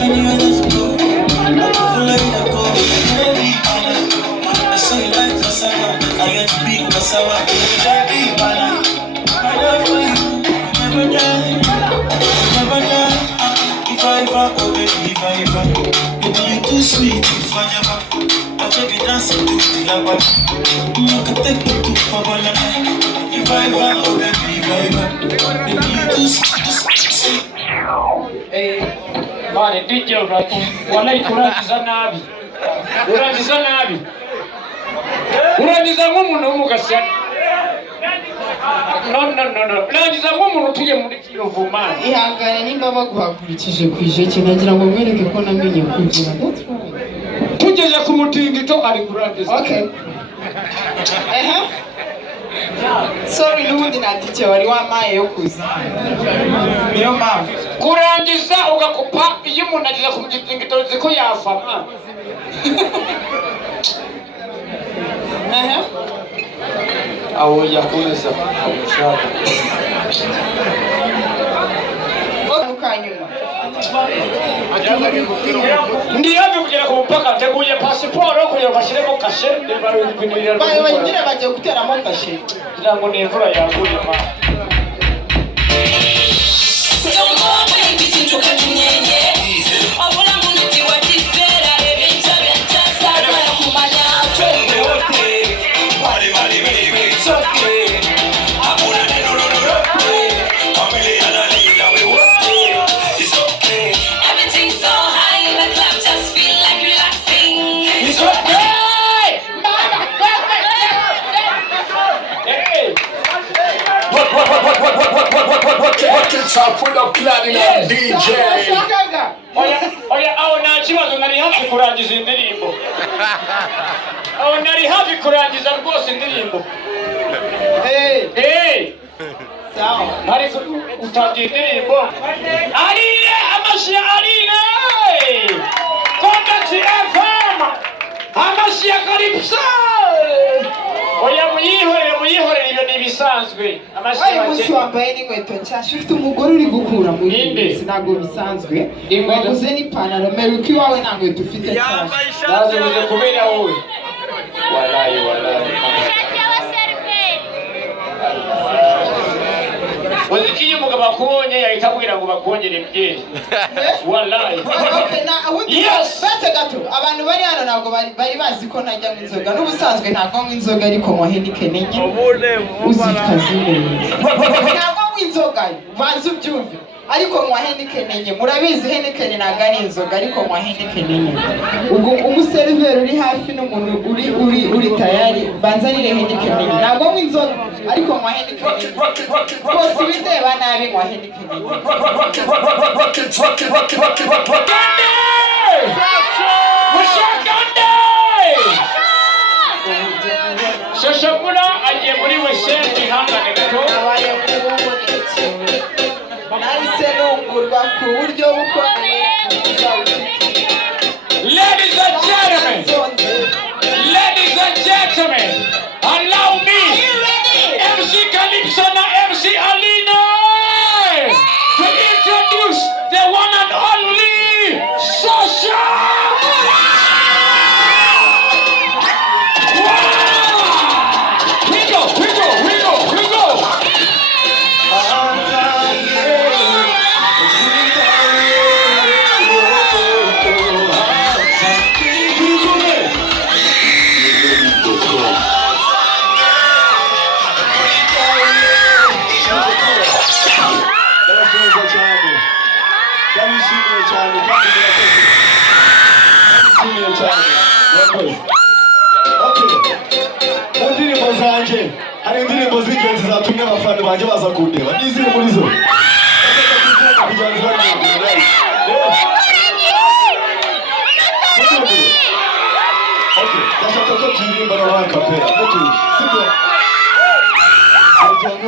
Anywhere let's go. I feel like I go. Baby, I say like cassava. I get to be cassava. Baby, I love for you. Never die. Never die. If I oh baby, if I baby, you too sweet. If I take it dancing to the lava. You can take it to Pabala. If I oh baby, if I baby, you too sweet. Mane DJ wallahi kurangiza nabi. Urangiza nabi. Urangiza nk'umuntu w'umugashya. No. Urangiza nk'umuntu utuye muri Kiyovu man. Ihangane nimba baguhakurikije kwije kinagira ngo mwereke ko namenye kugira. Tugeze ku mutingito ari kurangiza. Okay. Sorry n'ubundi natike wari wamaye yo kuza. Niyo mpamvu. Kurangiza ugakupa iyo umuntu ageze ku mutingito ziko yafama. Aho yakuza umushaka. Ukanyuma. Ndiyo kugera ku mupaka teguye passport kugira bashiremo kashe bagira bagiye guteramo kashe kugira ngo n'imvura yaguye ma What pull up planning on DJ. Oya aho nta kibazo nari hafi kurangiza indirimbo. Aho nari hafi kurangiza rwose indirimbo. Sawa. Hari utangiye indirimbo. Arine amashya Arine. Kontact FM. Amashya Calypso. Oya muyihorere ibyo nibisanzwe. Amashyi make. Wambaye n'inkweto nshyashya ufite umugore uri gukura muri sinago bisanzwe. Waguze n'ipantaro meruka iwawe nta nkweto ufite nshyashya. Nazo bize kubera wowe. Wallahi. Uzikiye umugabo akubonye yahita abwira ngo bakongere byeri. Wallahi. Yes. Bate gato abantu bari hano ntabwo bari bazi ko najya mu inzoga n'ubusanzwe ntabwo mu inzoga ariko mu Heineken enye. Uzikazine. Ntabwo mu inzoga banze ubyumve ariko mu Heineken enye murabizi Heineken ntabwo ari inzoga ariko mu Heineken enye. Ubwo umuseriveri uri hafi n'umuntu uri tayari banzanire Heineken enye ntabwo mu inzoga ariko mu Heineken enye. Bose bideba nabi mu Heineken enye. Shashamura agiye muri wese ihangane gato. Nahise nungurwa ku buryo bukomeye. Ladies and gentlemen, allow me, MC Calypso and MC Alina, to introduce the one and only Sasha. Indirimbo zanje hari indirimbo z'ingenzi zatumye abafana banjye baza kundeba n'iziri muri zo ndashaka ko turirimba n'abandi kapera